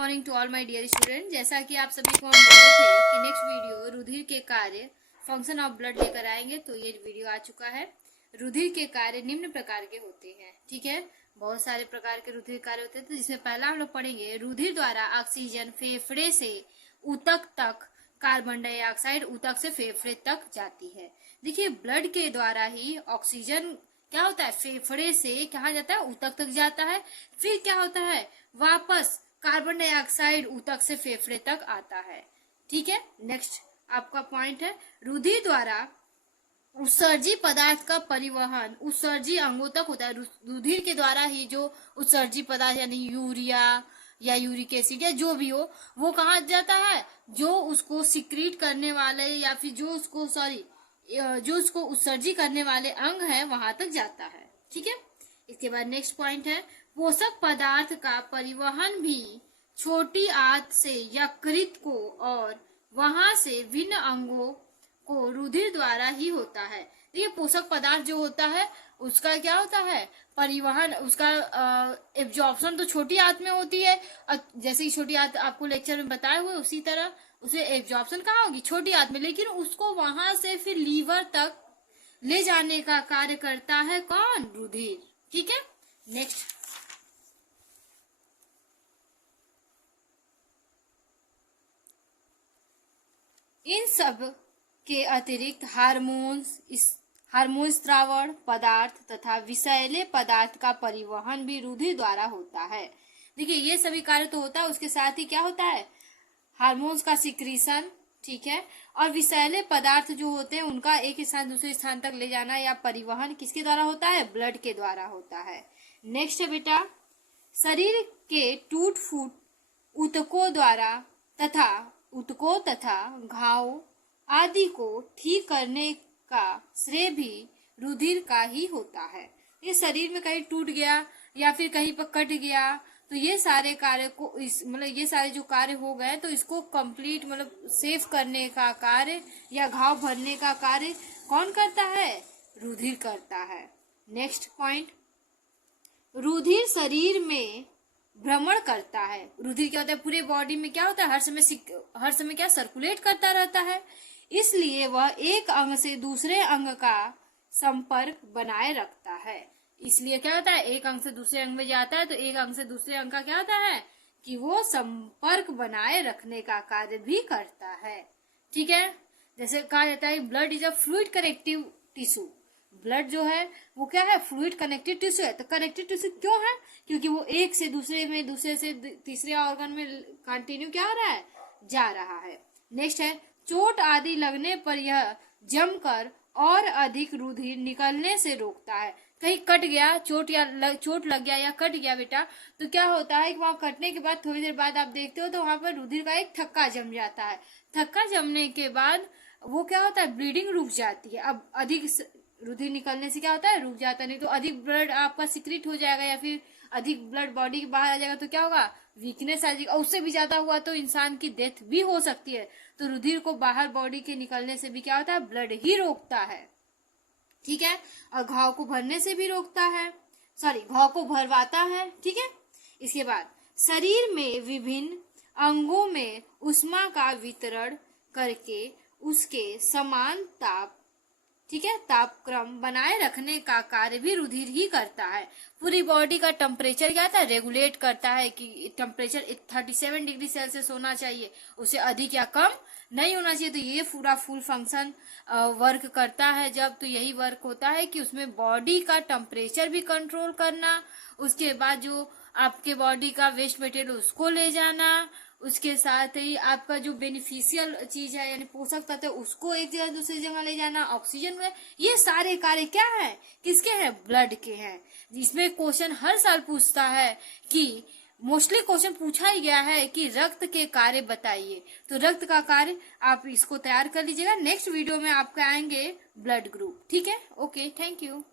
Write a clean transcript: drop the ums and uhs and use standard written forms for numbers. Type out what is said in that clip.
Morning to all my dear student. जैसा कि आप सभी को हम बोले थे कि नेक्स्ट वीडियो रुधिर के कार्य फंक्शन ऑफ ब्लड लेकर आएंगे, तो ये वीडियो आ चुका है। रुधिर के कार्य निम्न प्रकार के होते हैं, ठीक है। बहुत सारे प्रकार के रुधिर कार्य होते हैं, तो जिसमें पहला हम लोग पढ़ेंगे रुधिर द्वारा ऑक्सीजन फेफड़े से ऊतक तक, कार्बन डाइऑक्साइड ऊतक से फेफड़े तक जाती है। देखिए, ब्लड के द्वारा ही ऑक्सीजन क्या होता है, फेफड़े से कहाँ जाता है, ऊतक तक जाता है। फिर क्या होता है, वापस कार्बन डाइऑक्साइड ऊतक से फेफड़े तक आता है, ठीक है। नेक्स्ट आपका पॉइंट है, रुधिर द्वारा उत्सर्जी पदार्थ का परिवहन उत्सर्जी अंगों तक होता है। रुधिर के द्वारा ही जो उत्सर्जी पदार्थ यानी यूरिया या यूरिक एसिड या जो भी हो, वो कहाँ जाता है, जो उसको सिक्रीट करने वाले या फिर जो उसको उत्सर्जी करने वाले अंग है वहां तक जाता है, ठीक है। इसके बाद नेक्स्ट पॉइंट है, पोषक पदार्थ का परिवहन भी छोटी आंत से यकृत को और वहां से भिन्न अंगों को रुधिर द्वारा ही होता है। देखिए, पोषक पदार्थ जो होता है उसका क्या होता है, परिवहन, उसका एब्जॉर्प्शन तो छोटी आंत में होती है। जैसे कि छोटी आंत आपको लेक्चर में बताए हुए, उसी तरह उसे एब्जॉर्प्शन कहाँ होगी, छोटी आंत में। लेकिन उसको वहां से फिर लीवर तक ले जाने का कार्य करता है कौन, रुधिर, ठीक है। नेक्स्ट इन सब के अतिरिक्त हार्मोन स्रावण पदार्थ तथा विषैले पदार्थ का परिवहन भी रुधिर द्वारा होता है। देखिए, ये सभी कार्य तो होता है, उसके साथ ही क्या होता है, हार्मोन्स का सिक्रीशन, ठीक है। और विषैले पदार्थ जो होते हैं उनका एक स्थान दूसरे स्थान तक ले जाना या परिवहन किसके द्वारा होता है, ब्लड के द्वारा होता है। नेक्स्ट है बेटा, शरीर के टूट फूट ऊतकों तथा घाव आदि को ठीक करने का श्रेय भी रुधिर का ही होता है। ये शरीर में कहीं टूट गया या फिर कहीं पर कट गया, तो ये सारे कार्य को ये सारे जो कार्य हो गए, तो इसको कंप्लीट सेफ करने का कार्य या घाव भरने का कार्य कौन करता है, रुधिर करता है। नेक्स्ट पॉइंट, रुधिर शरीर में भ्रमण करता है। रुधिर क्या होता है, पूरे बॉडी में क्या होता है, हर समय क्या सर्कुलेट करता रहता है। इसलिए वह एक अंग से दूसरे अंग का संपर्क बनाए रखता है। इसलिए क्या होता है, एक अंग से दूसरे अंग में जाता है, तो एक अंग से दूसरे अंग का क्या होता है कि वो संपर्क बनाए रखने का कार्य भी करता है, ठीक है। जैसे कहा जाता है, blood is a fluid connective tissue. Blood जो है वो क्या है, फ्लूइड कनेक्टिव टिश्यू है। तो कनेक्टिव टिश्यू क्यों है, क्योंकि वो एक से दूसरे में, दूसरे से तीसरे ऑर्गन में कंटिन्यू क्या हो रहा है, जा रहा है। नेक्स्ट है, चोट आदि लगने पर यह जमकर और अधिक रुधिर निकलने से रोकता है। कहीं कट गया, चोट लग गया या कट गया बेटा, तो क्या होता है कि वहां कटने के बाद थोड़ी देर बाद आप देखते हो तो वहां पर रुधिर का एक थक्का जम जाता है। थक्का जमने के बाद वो क्या होता है, ब्लीडिंग रुक जाती है। अब अधिक रुधिर निकलने से क्या होता है, रुक जाता है, नहीं तो अधिक ब्लड आपका सिक्रीट हो जाएगा या फिर अधिक ब्लड बॉडी के बाहर आ जाएगा, तो क्या होगा, वीकनेस आ जाएगी। और उससे भी ज्यादा हुआ तो इंसान की डेथ भी हो सकती है। तो रुधिर को बाहर बॉडी के निकलने से भी क्या होता है, ब्लड ही रोकता है, ठीक है। और घाव को भरने से भी रोकता है, घाव को भरवाता है, ठीक है। इसके बाद शरीर में विभिन्न अंगों में ऊष्मा का वितरण करके उसके समान ताप, ठीक है, तापक्रम बनाए रखने का कार्य भी रुधिर ही करता है। पूरी बॉडी का टेम्परेचर क्या था, रेगुलेट करता है कि टेम्परेचर 37 डिग्री सेल्सियस होना चाहिए, उससे अधिक या कम नहीं होना चाहिए। तो ये पूरा फुल फंक्शन वर्क करता है जब, तो यही वर्क होता है कि उसमें बॉडी का टेम्परेचर भी कंट्रोल करना, उसके बाद जो आपके बॉडी का वेस्ट मटेरियल उसको ले जाना, उसके साथ ही आपका जो बेनिफिशियल चीज है यानी पोषक तत्व है उसको एक जगह दूसरी जगह ले जाना, ऑक्सीजन में, ये सारे कार्य क्या है, किसके हैं, ब्लड के हैं। इसमें क्वेश्चन हर साल पूछता है कि मोस्टली क्वेश्चन पूछा ही गया है कि रक्त के कार्य बताइए। तो रक्त का कार्य आप इसको तैयार कर लीजिएगा। नेक्स्ट वीडियो में आपके आएंगे ब्लड ग्रुप, ठीक है। Okay, thank you.